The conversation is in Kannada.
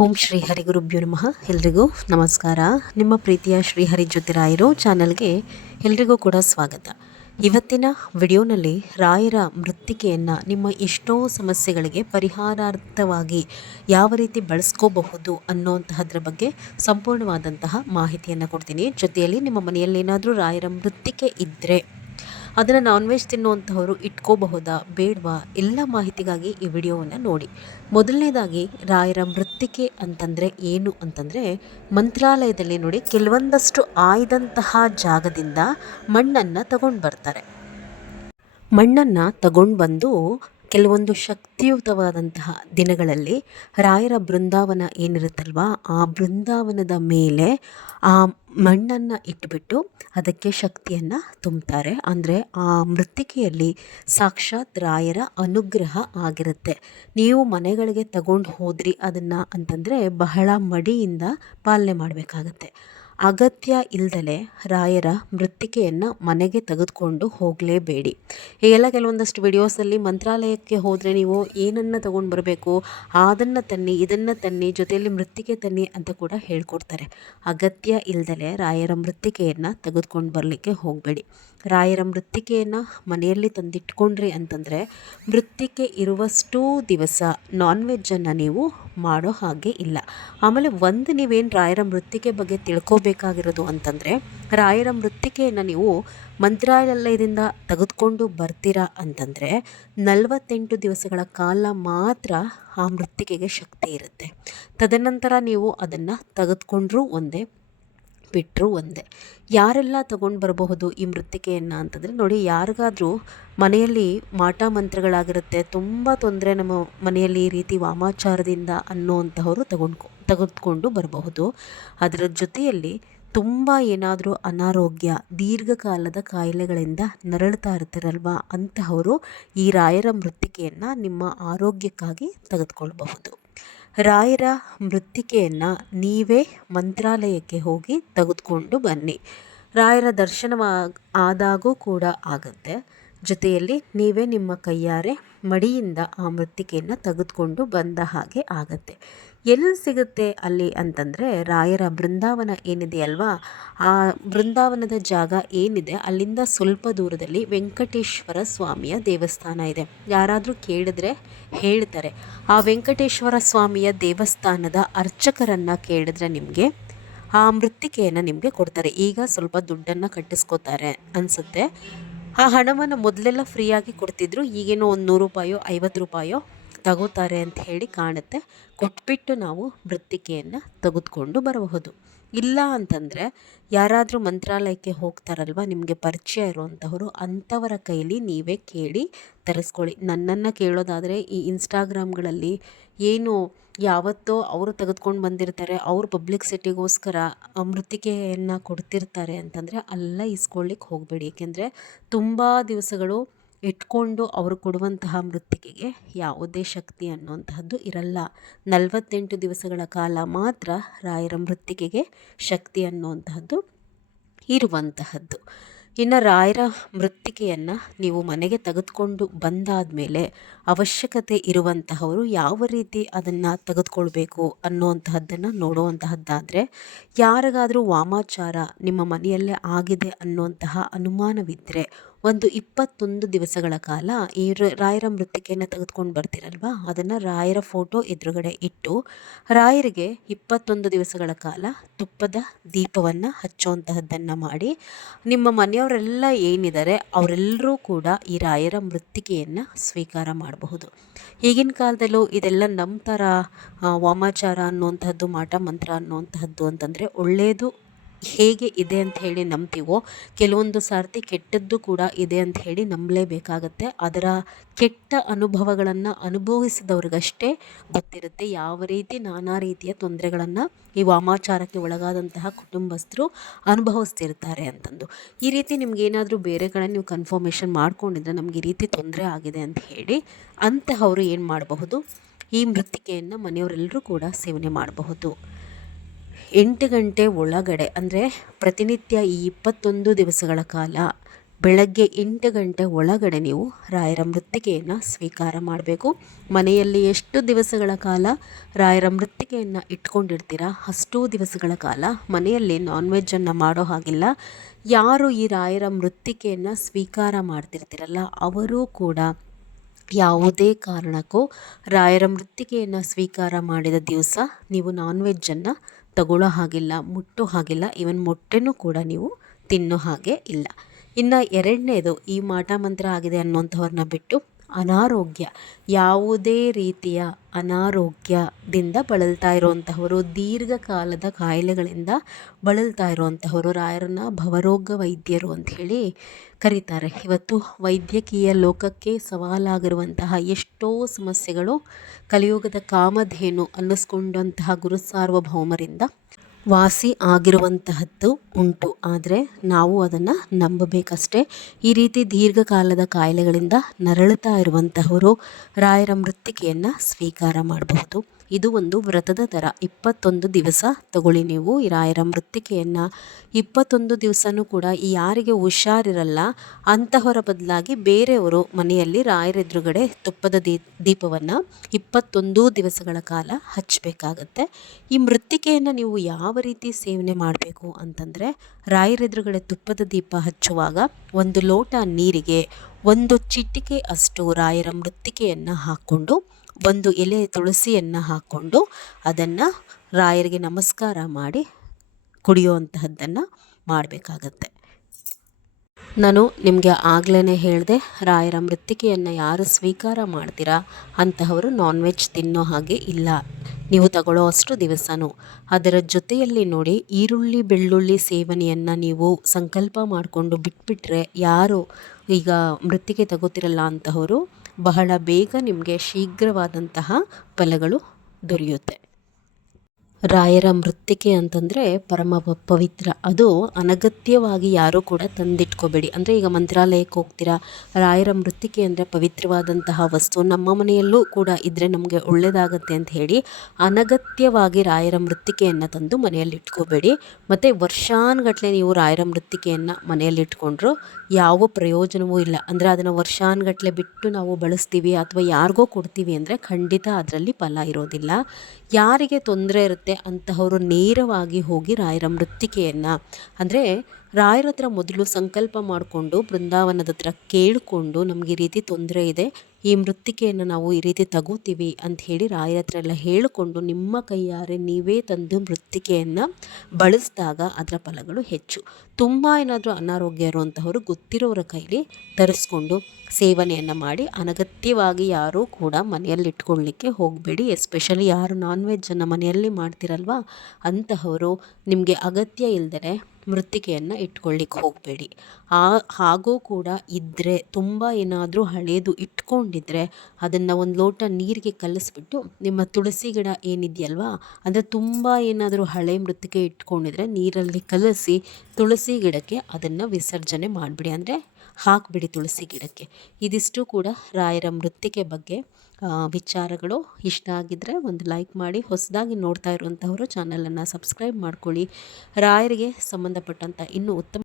ಓಂ ಶ್ರೀ ಹರಿ ಗುರುಭ್ಯೋ ನಮಃ. ಎಲ್ರಿಗೂ ನಮಸ್ಕಾರ. ನಿಮ್ಮ ಪ್ರೀತಿಯ ಶ್ರೀಹರಿ ಜ್ಯೋತಿರಾಯರು ಚಾನಲ್ಗೆ ಎಲ್ರಿಗೂ ಕೂಡ ಸ್ವಾಗತ. ಇವತ್ತಿನ ವಿಡಿಯೋನಲ್ಲಿ ರಾಯರ ಮೃತ್ತಿಕೆಯನ್ನು ನಿಮ್ಮ ಎಷ್ಟೋ ಸಮಸ್ಯೆಗಳಿಗೆ ಪರಿಹಾರಾರ್ಥವಾಗಿ ಯಾವ ರೀತಿ ಬಳಸ್ಕೋಬಹುದು ಅನ್ನೋಂತಹದ್ರ ಬಗ್ಗೆ ಸಂಪೂರ್ಣವಾದಂತಹ ಮಾಹಿತಿಯನ್ನು ಕೊಡ್ತೀನಿ. ಜೊತೆಯಲ್ಲಿ ನಿಮ್ಮ ಮನೆಯಲ್ಲಿ ಏನಾದರೂ ರಾಯರ ಮೃತ್ತಿಕೆ ಇದ್ದರೆ ಅದನ್ನು ನಾನ್ ವೆಜ್ ತಿನ್ನುವಂತಹವರು ಇಟ್ಕೋಬಹುದಾ ಬೇಡವಾ ಎಲ್ಲ ಮಾಹಿತಿಗಾಗಿ ಈ ವಿಡಿಯೋವನ್ನು ನೋಡಿ. ಮೊದಲನೇದಾಗಿ ರಾಯರ ಮೃತ್ತಿಕೆ ಅಂತಂದರೆ ಏನು ಅಂತಂದರೆ, ಮಂತ್ರಾಲಯದಲ್ಲಿ ನೋಡಿ ಕೆಲವೊಂದಷ್ಟು ಆಯ್ದಂತಹ ಜಾಗದಿಂದ ಮಣ್ಣನ್ನು ತಗೊಂಡು ಬರ್ತಾರೆ. ಮಣ್ಣನ್ನು ತಗೊಂಡು ಬಂದು ಕೆಲವೊಂದು ಶಕ್ತಿಯುತವಾದಂತಹ ದಿನಗಳಲ್ಲಿ ರಾಯರ ಬೃಂದಾವನ ಏನಿರುತ್ತಲ್ವ ಆ ಬೃಂದಾವನದ ಮೇಲೆ ಆ ಮಣ್ಣನ್ನು ಇಟ್ಬಿಟ್ಟು ಅದಕ್ಕೆ ಶಕ್ತಿಯನ್ನು ತುಂಬ್ತಾರೆ. ಅಂದರೆ ಆ ಮೃತ್ತಿಕೆಯಲ್ಲಿ ಸಾಕ್ಷಾತ್ ರಾಯರ ಅನುಗ್ರಹ ಆಗಿರುತ್ತೆ. ನೀವು ಮನೆಗಳಿಗೆ ತಗೊಂಡು ಹೋದ್ರಿ ಅದನ್ನು ಅಂತಂದರೆ ಬಹಳ ಮಡಿಯಿಂದ ಪಾಲನೆ ಮಾಡಬೇಕಾಗತ್ತೆ. ಅಗತ್ಯ ಇಲ್ದಲೆ ರಾಯರ ಮೃತ್ತಿಕೆಯನ್ನು ಮನೆಗೆ ತೆಗೆದುಕೊಂಡು ಹೋಗಲೇಬೇಡಿ. ಈಗೆಲ್ಲ ಕೆಲವೊಂದಷ್ಟು ವಿಡಿಯೋಸಲ್ಲಿ ಮಂತ್ರಾಲಯಕ್ಕೆ ಹೋದರೆ ನೀವು ಏನನ್ನು ತೊಗೊಂಡು ಬರಬೇಕು, ಅದನ್ನು ತನ್ನಿ, ಇದನ್ನು ತನ್ನಿ, ಜೊತೆಯಲ್ಲಿ ಮೃತ್ತಿಕೆ ತನ್ನಿ ಅಂತ ಕೂಡ ಹೇಳ್ಕೊಡ್ತಾರೆ. ಅಗತ್ಯ ಇಲ್ದಲೆ ರಾಯರ ಮೃತ್ತಿಕೆಯನ್ನು ತೆಗೆದುಕೊಂಡು ಬರಲಿಕ್ಕೆ ಹೋಗಬೇಡಿ. ರಾಯರ ಮೃತ್ತಿಕೆಯನ್ನು ಮನೆಯಲ್ಲಿ ತಂದಿಟ್ಕೊಂಡ್ರಿ ಅಂತಂದರೆ ಮೃತ್ತಿಕೆ ಇರುವಷ್ಟೂ ದಿವಸ ನಾನ್ ವೆಜ್ಜನ್ನು ನೀವು ಮಾಡೋ ಹಾಗೆ ಇಲ್ಲ. ಆಮೇಲೆ ನೀವೇನು ರಾಯರ ಮೃತ್ತಿಕೆ ಬಗ್ಗೆ ತಿಳ್ಕೊಬೇಕಾಗಿರೋದು ಅಂತಂದರೆ, ರಾಯರ ಮೃತ್ತಿಕೆಯನ್ನು ನೀವು ಮಂತ್ರಾಲಯದಿಂದ ತೆಗೆದುಕೊಂಡು ಬರ್ತೀರಾ ಅಂತಂದರೆ 48 ದಿವಸಗಳ ಕಾಲ ಮಾತ್ರ ಆ ಮೃತ್ತಿಕೆಗೆ ಶಕ್ತಿ ಇರುತ್ತೆ. ತದನಂತರ ನೀವು ಅದನ್ನು ತೆಗೆದುಕೊಂಡ್ರೂ ಒಂದೇ, ಬಿಟ್ಟರು ಒಂದೇ. ಯಾರೆಲ್ಲ ತಗೊಂಡು ಬರಬಹುದು ಈ ಮೃತ್ತಿಕೆಯನ್ನು ಅಂತಂದರೆ, ನೋಡಿ, ಯಾರಿಗಾದರೂ ಮನೆಯಲ್ಲಿ ಮಾಟ ಮಂತ್ರಗಳಾಗಿರುತ್ತೆ, ತುಂಬ ತೊಂದರೆ ನಮ್ಮ ಮನೆಯಲ್ಲಿ ಈ ರೀತಿ ವಾಮಾಚಾರದಿಂದ ಅನ್ನೋವಂತಹವರು ತೆಗೆದುಕೊಂಡು ಬರಬಹುದು. ಅದರ ಜೊತೆಯಲ್ಲಿ ತುಂಬ ಏನಾದರೂ ಅನಾರೋಗ್ಯ, ದೀರ್ಘಕಾಲದ ಕಾಯಿಲೆಗಳಿಂದ ನರಳ್ತಾ ಇರ್ತಾರಲ್ವ ಅಂತಹವರು ಈ ರಾಯರ ಮೃತ್ತಿಕೆಯನ್ನು ನಿಮ್ಮ ಆರೋಗ್ಯಕ್ಕಾಗಿ ತೆಗೆದುಕೊಳ್ಬಹುದು. ರಾಯರ ಮೃತ್ತಿಕೆಯನ್ನು ನೀವೇ ಮಂತ್ರಾಲಯಕ್ಕೆ ಹೋಗಿ ತೆಗೆದುಕೊಂಡು ಬನ್ನಿ. ರಾಯರ ದರ್ಶನ ಆದಾಗೂ ಕೂಡ ಆಗುತ್ತೆ. ಜೊತೆಯಲ್ಲಿ ನೀವೇ ನಿಮ್ಮ ಕೈಯಾರೆ ಮಡಿಯಿಂದ ಆ ಮೃತ್ತಿಕೆಯನ್ನು ತೆಗೆದುಕೊಂಡು ಬಂದ ಹಾಗೆ ಆಗತ್ತೆ. ಎಲ್ಲಿ ಸಿಗುತ್ತೆ ಅಲ್ಲಿ ಅಂತಂದರೆ, ರಾಯರ ಬೃಂದಾವನ ಏನಿದೆ ಅಲ್ವಾ, ಆ ಬೃಂದಾವನದ ಜಾಗ ಏನಿದೆ ಅಲ್ಲಿಂದ ಸ್ವಲ್ಪ ದೂರದಲ್ಲಿ ವೆಂಕಟೇಶ್ವರ ಸ್ವಾಮಿಯ ದೇವಸ್ಥಾನ ಇದೆ. ಯಾರಾದರೂ ಕೇಳಿದ್ರೆ ಹೇಳ್ತಾರೆ. ಆ ವೆಂಕಟೇಶ್ವರ ಸ್ವಾಮಿಯ ದೇವಸ್ಥಾನದ ಅರ್ಚಕರನ್ನು ಕೇಳಿದ್ರೆ ನಿಮಗೆ ಆ ಮೃತ್ತಿಕೆಯನ್ನು ನಿಮಗೆ ಕೊಡ್ತಾರೆ. ಈಗ ಸ್ವಲ್ಪ ದುಡ್ಡನ್ನು ಕಟ್ಟಿಸ್ಕೋತಾರೆ ಅನಿಸುತ್ತೆ. ಆ ಹಣವನ್ನು ಮೊದಲೆಲ್ಲ ಫ್ರೀಯಾಗಿ ಕೊಡ್ತಿದ್ರು, ಈಗೇನೋ ಒಂದು 100 ರೂಪಾಯೋ 50 ರೂಪಾಯೋ ತಗೋತಾರೆ ಅಂತ ಹೇಳಿ ಕಾಣುತ್ತೆ. ಕೊಟ್ಬಿಟ್ಟು ನಾವು ಮೃತ್ತಿಕೆಯನ್ನು ತೆಗೆದುಕೊಂಡು ಬರಬಹುದು. ಇಲ್ಲ ಅಂತಂದರೆ ಯಾರಾದರೂ ಮಂತ್ರಾಲಯಕ್ಕೆ ಹೋಗ್ತಾರಲ್ವ, ನಿಮಗೆ ಪರಿಚಯ ಇರುವಂಥವರು, ಅಂಥವರ ಕೈಲಿ ನೀವೇ ಕೇಳಿ ತರಿಸ್ಕೊಳ್ಳಿ. ನನ್ನನ್ನು ಕೇಳೋದಾದರೆ ಈ ಇನ್ಸ್ಟಾಗ್ರಾಮ್ಗಳಲ್ಲಿ ಏನು ಯಾವತ್ತೋ ಅವರು ತೆಗೆದುಕೊಂಡು ಬಂದಿರ್ತಾರೆ, ಅವರು ಪಬ್ಲಿಕ್ಸಿಟಿಗೋಸ್ಕರ ಮೃತ್ತಿಕೆಯನ್ನು ಕೊಡ್ತಿರ್ತಾರೆ ಅಂತಂದರೆ ಅಲ್ಲ ಇಸ್ಕೊಳ್ಳಿಕ್ಕೆ ಹೋಗಬೇಡಿ. ಏಕೆಂದರೆ ತುಂಬ ದಿವಸಗಳು ಇಟ್ಕೊಂಡು ಅವರು ಕೊಡುವಂತಹ ಮೃತ್ತಿಕೆಗೆ ಯಾವುದೇ ಶಕ್ತಿ ಅನ್ನುವಂತಹದ್ದು ಇರಲ್ಲ. 48 ದಿವಸಗಳ ಕಾಲ ಮಾತ್ರ ರಾಯರ ಮೃತ್ತಿಕೆಗೆ ಶಕ್ತಿ ಅನ್ನುವಂತಹದ್ದು ಇರುವಂತಹದ್ದು. ಇನ್ನು ರಾಯರ ಮೃತ್ತಿಕೆಯನ್ನು ನೀವು ಮನೆಗೆ ತೆಗೆದುಕೊಂಡು ಬಂದಾದ ಮೇಲೆ ಅವಶ್ಯಕತೆ ಇರುವಂತಹವರು ಯಾವ ರೀತಿ ಅದನ್ನು ತೆಗೆದುಕೊಳ್ಬೇಕು ಅನ್ನುವಂತಹದ್ದನ್ನು ನೋಡುವಂತಹದ್ದಾದರೆ, ಯಾರಿಗಾದರೂ ವಾಮಾಚಾರ ನಿಮ್ಮ ಮನೆಯಲ್ಲೇ ಆಗಿದೆ ಅನ್ನುವಂತಹ ಅನುಮಾನವಿದ್ದರೆ 21 ದಿವಸಗಳ ಕಾಲ ಈ ರಾಯರ ಮೃತ್ತಿಕೆಯನ್ನು ತೆಗೆದುಕೊಂಡು ಬರ್ತೀರಲ್ವ, ಅದನ್ನು ರಾಯರ ಫೋಟೋ ಎದುರುಗಡೆ ಇಟ್ಟು ರಾಯರಿಗೆ 21 ದಿವಸಗಳ ಕಾಲ ತುಪ್ಪದ ದೀಪವನ್ನು ಹಚ್ಚುವಂತಹದ್ದನ್ನು ಮಾಡಿ, ನಿಮ್ಮ ಮನೆಯವರೆಲ್ಲ ಏನಿದ್ದಾರೆ ಅವರೆಲ್ಲರೂ ಕೂಡ ಈ ರಾಯರ ಮೃತ್ತಿಕೆಯನ್ನು ಸ್ವೀಕಾರ ಮಾಡಬಹುದು. ಈಗಿನ ಕಾಲದಲ್ಲೂ ಇದೆಲ್ಲ ನಂಬ್ತಾರ, ವಾಮಾಚಾರ ಅನ್ನುವಂಥದ್ದು, ಮಾಟ ಮಂತ್ರ ಅನ್ನುವಂತಹದ್ದು ಅಂತಂದರೆ ಒಳ್ಳೆಯದು ಹೇಗೆ ಇದೆ ಅಂತ ಹೇಳಿ ನಂಬ್ತೀವೋ, ಕೆಲವೊಂದು ಸಾರ್ತಿ ಕೆಟ್ಟದ್ದು ಕೂಡ ಇದೆ ಅಂತ ಹೇಳಿ ನಂಬಲೇಬೇಕಾಗತ್ತೆ. ಅದರ ಕೆಟ್ಟ ಅನುಭವಗಳನ್ನು ಅನುಭವಿಸಿದವ್ರಿಗಷ್ಟೇ ಗೊತ್ತಿರುತ್ತೆ ಯಾವ ರೀತಿ ನಾನಾ ರೀತಿಯ ತೊಂದರೆಗಳನ್ನು ಈ ವಾಮಾಚಾರಕ್ಕೆ ಒಳಗಾದಂತಹ ಕುಟುಂಬಸ್ಥರು ಅನುಭವಿಸ್ತಿರ್ತಾರೆ ಅಂತಂದು. ಈ ರೀತಿ ನಿಮ್ಗೇನಾದರೂ ಬೇರೆ ಕಡೆ ನೀವು ಕನ್ಫರ್ಮೇಷನ್ ಮಾಡ್ಕೊಂಡಿದ್ರೆ ನಮ್ಗೆ ಈ ರೀತಿ ತೊಂದರೆ ಆಗಿದೆ ಅಂತ ಹೇಳಿ, ಅಂತಹವರು ಏನು ಮಾಡಬಹುದು, ಈ ಮೃತ್ತಿಕೆಯನ್ನು ಮನೆಯವರೆಲ್ಲರೂ ಕೂಡ ಸೇವನೆ ಮಾಡಬಹುದು. 8 ಗಂಟೆ ಒಳಗಡೆ ಅಂದರೆ ಪ್ರತಿನಿತ್ಯ ಈ 21 ದಿವಸಗಳ ಕಾಲ ಬೆಳಗ್ಗೆ 8 ಗಂಟೆ ಒಳಗಡೆ ನೀವು ರಾಯರ ಮೃತ್ತಿಕೆಯನ್ನು ಸ್ವೀಕಾರ ಮಾಡಬೇಕು. ಮನೆಯಲ್ಲಿ ಎಷ್ಟು ದಿವಸಗಳ ಕಾಲ ರಾಯರ ಮೃತ್ತಿಕೆಯನ್ನು ಇಟ್ಕೊಂಡಿರ್ತೀರ ಅಷ್ಟೂ ದಿವಸಗಳ ಕಾಲ ಮನೆಯಲ್ಲಿ ನಾನ್ ವೆಜ್ಜನ್ನು ಮಾಡೋ ಹಾಗಿಲ್ಲ. ಯಾರು ಈ ರಾಯರ ಮೃತ್ತಿಕೆಯನ್ನು ಸ್ವೀಕಾರ ಮಾಡ್ತಿರ್ತೀರಲ್ಲ ಅವರೂ ಕೂಡ ಯಾವುದೇ ಕಾರಣಕ್ಕೂ ರಾಯರ ಮೃತ್ತಿಕೆಯನ್ನು ಸ್ವೀಕಾರ ಮಾಡಿದ ದಿವಸ ನೀವು ನಾನ್ ವೆಜ್ಜನ್ನು ತಗೊಳ್ಳೋ ಹಾಗಿಲ್ಲ, ಮುಟ್ಟೋ ಹಾಗಿಲ್ಲ, ಈವನ್ ಮೊಟ್ಟೆನೂ ಕೂಡ ನೀವು ತಿನ್ನೋ ಹಾಗೆ ಇಲ್ಲ. ಇನ್ನು ಎರಡನೇದು, ಈ ಮಾಟ ಮಂತ್ರ ಆಗಿದೆ ಅನ್ನೋಂಥವ್ರನ್ನ ಬಿಟ್ಟು ಅನಾರೋಗ್ಯ, ಯಾವುದೇ ರೀತಿಯ ಅನಾರೋಗ್ಯದಿಂದ ಬಳಲ್ತಾ ಇರುವಂತಹವರು, ದೀರ್ಘಕಾಲದ ಕಾಯಿಲೆಗಳಿಂದ ಬಳಲ್ತಾ ಇರುವಂತಹವರು ರಾಯರನ್ನ ಭವರೋಗ ವೈದ್ಯರು ಅಂಥೇಳಿ ಕರೀತಾರೆ. ಇವತ್ತು ವೈದ್ಯಕೀಯ ಲೋಕಕ್ಕೆ ಸವಾಲಾಗಿರುವಂತಹ ಎಷ್ಟೋ ಸಮಸ್ಯೆಗಳು ಕಲಿಯುಗದ ಕಾಮಧೇನು ಅನ್ನಿಸ್ಕೊಂಡಂತಹ ಗುರು ಸಾರ್ವಭೌಮರಿಂದ ವಾಸಿ ಆಗಿರುವಂತಹದ್ದು ಉಂಟು. ಆದರೆ ನಾವು ಅದನ್ನು ನಂಬಬೇಕಷ್ಟೇ. ಈ ರೀತಿ ದೀರ್ಘಕಾಲದ ಕಾಯಿಲೆಗಳಿಂದ ನರಳುತ್ತಾ ಇರುವಂತಹವರು ರಾಯರ ಮೃತ್ತಿಕೆಯನ್ನು ಸ್ವೀಕಾರ ಮಾಡಬಹುದು. ಇದು ಒಂದು ವ್ರತದ ಥರ. 21 ದಿವಸ ತಗೊಳ್ಳಿ ನೀವು ಈ ರಾಯರ ಮೃತ್ತಿಕೆಯನ್ನು. 21 ದಿವಸನೂ ಕೂಡ ಈ ಯಾರಿಗೆ ಹುಷಾರಿರಲ್ಲ ಅಂತಹವರ ಬದಲಾಗಿ ಬೇರೆಯವರು ಮನೆಯಲ್ಲಿ ರಾಯರ ಎದುರುಗಡೆ ತುಪ್ಪದ ದೀಪವನ್ನು 21 ದಿವಸಗಳ ಕಾಲ ಹಚ್ಚಬೇಕಾಗತ್ತೆ. ಈ ಮೃತ್ತಿಕೆಯನ್ನು ನೀವು ಯಾವ ರೀತಿ ಸೇವನೆ ಮಾಡಬೇಕು ಅಂತಂದರೆ, ರಾಯರ ಎದುರುಗಡೆ ತುಪ್ಪದ ದೀಪ ಹಚ್ಚುವಾಗ 1 ಲೋಟ ನೀರಿಗೆ 1 ಚಿಟಿಕೆ ಅಷ್ಟು ರಾಯರ ಮೃತ್ತಿಕೆಯನ್ನು ಹಾಕ್ಕೊಂಡು 1 ಎಲೆ ತುಳಸಿಯನ್ನು ಹಾಕ್ಕೊಂಡು ಅದನ್ನು ರಾಯರಿಗೆ ನಮಸ್ಕಾರ ಮಾಡಿ ಕುಡಿಯುವಂತಹದ್ದನ್ನು ಮಾಡಬೇಕಾಗತ್ತೆ. ನಾನು ನಿಮಗೆ ಆಗಲೇ ಹೇಳಿದೆ, ರಾಯರ ಮೃತ್ತಿಕೆಯನ್ನು ಯಾರು ಸ್ವೀಕಾರ ಮಾಡ್ತೀರಾ ಅಂತಹವರು ನಾನ್ ವೆಜ್ ತಿನ್ನೋ ಹಾಗೆ ಇಲ್ಲ, ನೀವು ತಗೊಳ್ಳೋ ಅಷ್ಟು ದಿವಸನೂ. ಅದರ ಜೊತೆಯಲ್ಲಿ ನೋಡಿ, ಈರುಳ್ಳಿ ಬೆಳ್ಳುಳ್ಳಿ ಸೇವನೆಯನ್ನು ನೀವು ಸಂಕಲ್ಪ ಮಾಡಿಕೊಂಡು ಬಿಟ್ಬಿಟ್ರೆ ಯಾರು ಈಗ ಮೃತ್ತಿಕೆ ತಗೋತಿರಲ್ಲ ಅಂತಹವರು ಬಹಳ ಬೇಗ ನಿಮಗೆ ಶೀಘ್ರವಾದಂತಹ ಫಲಗಳು ದೊರೆಯುತ್ತೆ. ರಾಯರ ಮೃತ್ತಿಕೆ ಅಂತಂದರೆ ಪರಮ ಪವಿತ್ರ. ಅದು ಅನಗತ್ಯವಾಗಿ ಯಾರೂ ಕೂಡ ತಂದಿಟ್ಕೋಬೇಡಿ. ಅಂದರೆ ಈಗ ಮಂತ್ರಾಲಯಕ್ಕೆ ಹೋಗ್ತೀರಾ, ರಾಯರ ಮೃತ್ತಿಕೆ ಅಂದರೆ ಪವಿತ್ರವಾದಂತಹ ವಸ್ತು, ನಮ್ಮ ಮನೆಯಲ್ಲೂ ಕೂಡ ಇದ್ದರೆ ನಮಗೆ ಒಳ್ಳೆಯದಾಗತ್ತೆ ಅಂತ ಹೇಳಿ ಅನಗತ್ಯವಾಗಿ ರಾಯರ ಮೃತ್ತಿಕೆಯನ್ನು ತಂದು ಮನೆಯಲ್ಲಿ ಇಟ್ಕೋಬೇಡಿ. ಮತ್ತು ವರ್ಷಾನುಗಟ್ಟಲೆ ನೀವು ರಾಯರ ಮೃತ್ತಿಕೆಯನ್ನು ಮನೆಯಲ್ಲಿ ಇಟ್ಕೊಂಡ್ರು ಯಾವ ಪ್ರಯೋಜನವೂ ಇಲ್ಲ. ಅಂದರೆ ಅದನ್ನು ವರ್ಷಾನುಗಟ್ಟಲೆ ಬಿಟ್ಟು ನಾವು ಬಳಸ್ತೀವಿ ಅಥವಾ ಯಾರಿಗೋ ಕೊಡ್ತೀವಿ ಅಂದರೆ ಖಂಡಿತ ಅದರಲ್ಲಿ ಫಲ ಇರೋದಿಲ್ಲ. ಯಾರಿಗೆ ತೊಂದರೆ ಇರುತ್ತೆ ಅಂತಹವರು ನೇರವಾಗಿ ಹೋಗಿ ರಾಯರ ಮೃತ್ತಿಕೆಯನ್ನು, ಅಂದರೆ ರಾಯರ ಹತ್ರ ಮೊದಲು ಸಂಕಲ್ಪ ಮಾಡಿಕೊಂಡು ಬೃಂದಾವನದ ಹತ್ರ ಕೇಳಿಕೊಂಡು, ನಮಗೆ ಈ ರೀತಿ ತೊಂದರೆ ಇದೆ, ಈ ಮೃತ್ತಿಕೆಯನ್ನು ನಾವು ಈ ರೀತಿ ತಗೋತೀವಿ ಅಂತ ಹೇಳಿ ರಾಯರ ಹತ್ರ ಎಲ್ಲ ಹೇಳಿಕೊಂಡು ನಿಮ್ಮ ಕೈಯಾರೆ ನೀವೇ ತಂದು ಮೃತ್ತಿಕೆಯನ್ನು ಬಳಸಿದಾಗ ಅದರ ಫಲಗಳು ಹೆಚ್ಚು. ತುಂಬ ಏನಾದರೂ ಅನಾರೋಗ್ಯ ಇರುವಂತಹವರು ಗೊತ್ತಿರೋರ ಕೈಲಿ ತರಿಸ್ಕೊಂಡು ಸೇವನೆಯನ್ನು ಮಾಡಿ. ಅನಗತ್ಯವಾಗಿ ಯಾರೂ ಕೂಡ ಮನೆಯಲ್ಲಿ ಇಟ್ಕೊಳ್ಳಿಕ್ಕೆ ಹೋಗಬೇಡಿ. ಎಸ್ಪೆಷಲಿ ಯಾರು ನಾನ್ ವೆಜ್ಜನ್ನು ಮನೆಯಲ್ಲಿ ಮಾಡ್ತಿರಲ್ವ ಅಂತಹವರು ನಿಮಗೆ ಅಗತ್ಯ ಇಲ್ಲದೇ ಮೃತ್ತಿಕೆಯನ್ನು ಇಟ್ಕೊಳ್ಳಿಕ್ಕೆ ಹೋಗಬೇಡಿ. ಹಾಗೂ ಕೂಡ ಇದ್ದರೆ, ತುಂಬ ಏನಾದರೂ ಹಳೇದು ಇಟ್ಕೊಂಡಿದ್ರೆ ಅದನ್ನು 1 ಲೋಟ ನೀರಿಗೆ ಕಲಿಸ್ಬಿಟ್ಟು ನಿಮ್ಮ ತುಳಸಿ ಗಿಡ ಏನಿದೆಯಲ್ವಾ, ಅಂದರೆ ತುಂಬ ಏನಾದರೂ ಹಳೆ ಮೃತ್ತಿಕೆ ಇಟ್ಕೊಂಡಿದ್ರೆ ನೀರಲ್ಲಿ ಕಲಸಿ ತುಳಸಿ ಗಿಡಕ್ಕೆ ಅದನ್ನು ವಿಸರ್ಜನೆ ಮಾಡಿಬಿಡಿ, ಅಂದರೆ ಹಾಕಿಬಿಡಿ ತುಳಸಿ ಗಿಡಕ್ಕೆ. ಇದಿಷ್ಟು ಕೂಡ ರಾಯರ ಮೃತ್ತಿಕೆ ಬಗ್ಗೆ ವಿಚಾರಗಳು. ಇಷ್ಟ ಆಗಿದ್ದರೆ ಒಂದು ಲೈಕ್ ಮಾಡಿ. ಹೊಸದಾಗಿ ನೋಡ್ತಾ ಇರುವಂಥವರು ಚಾನಲನ್ನು ಸಬ್ಸ್ಕ್ರೈಬ್ ಮಾಡ್ಕೊಳ್ಳಿ. ರಾಯರಿಗೆ ಸಂಬಂಧಪಟ್ಟಂಥ ಇನ್ನೂ ಉತ್ತಮ